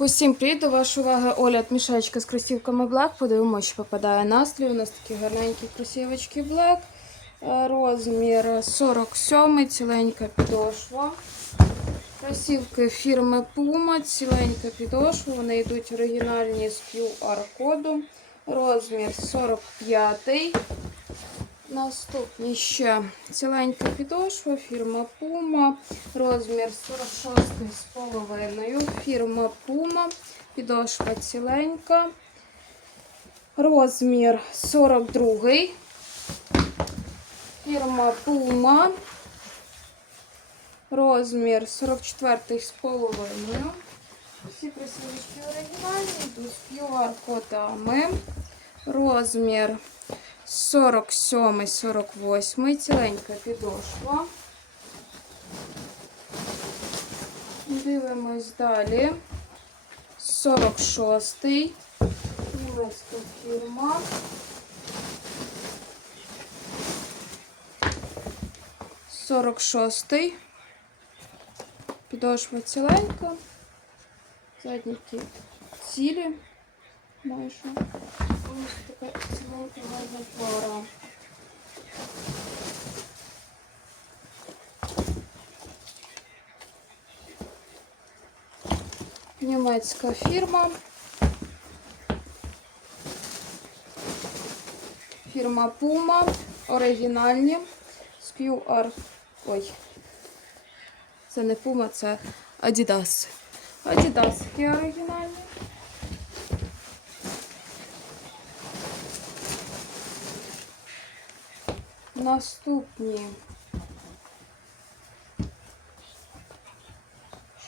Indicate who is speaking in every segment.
Speaker 1: Усім привіт, до вашої уваги Оля від мішечка з кросівками Black. Подивимося, що попадає настрій. У нас такі гарненькі кросівочки Black. Е, Розмір 47, ціленька підошва. Кросівки фірми Puma, ціленька підошва. Вони йдуть оригінальні з QR-коду. Розмір 45. Наступні ще ціленька підошва, фірма Puma, розмір 46,5, фірма Puma, підошва ціленька, розмір 42, фірма Puma, розмір 44,5. Всі красивочки оригінальні, йдуть QR-кодами, розмір 47, 48, ціленька підошва. Дивимось далі. 46, німецька фірма. Сорок шостий. Підошва ціленька. Задніки цілі. Майже. Ось така пара. Німецька фірма. Фірма Puma. Оригінальні. З QR. Ой. Це не Puma, це Adidas. Adidas оригінальні. Наступні.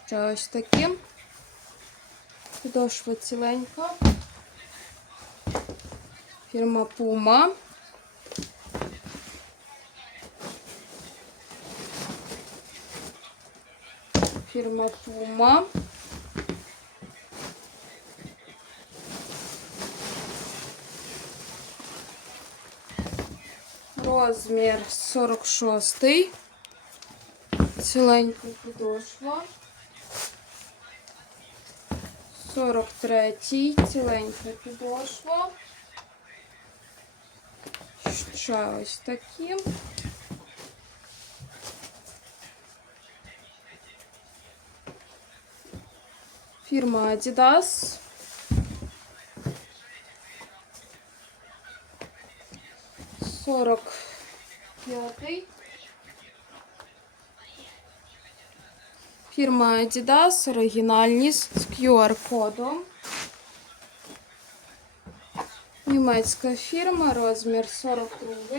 Speaker 1: Ще ось такі. Підошва ціленька. Фірма Puma. Фірма Puma. Розмір 46. Ціленька підошва. 43. Ціленька підошва. Ще ось такі. Фірма Adidas. Сорок п'ятий. Фірма Adidas, оригінальні з QR-кодом. Німецька фірма, розмір 42.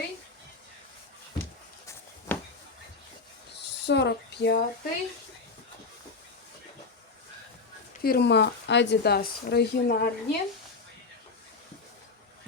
Speaker 1: 45. Фірма Adidas оригінальні.